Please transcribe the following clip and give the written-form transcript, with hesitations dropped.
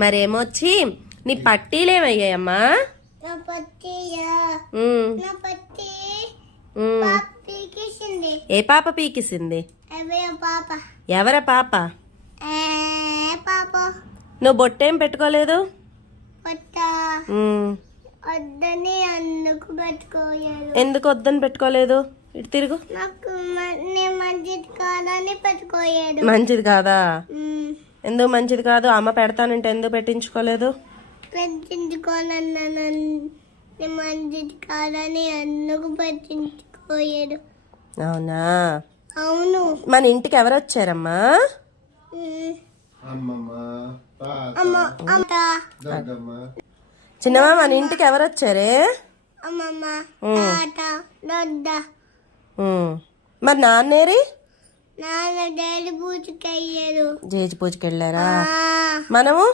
మరేమొచ్చి నీ పట్టీలేమయ్యాయమ్మా? ఏ పాప పీకిసింది? ఎవర పాప? నువ్వు బొట్టేం పెట్టుకోలేదు? ఎందుకు వద్దని పెట్టుకోలేదు? ఇటు తిరుగు. మంచిది కాదా? ఎందుకు మంచిది కాదు? అమ్మ పెడతానంటే ఎందుకు పెట్టించుకోలేదు? అవునా? అవును. మన ఇంటికి ఎవరు వచ్చారమ్మా? చిన్నమ్మ, మన ఇంటికి ఎవరు వచ్చారే? మరి నాన్నేరి? జేజి పూజకి వెళ్ళారా? మనము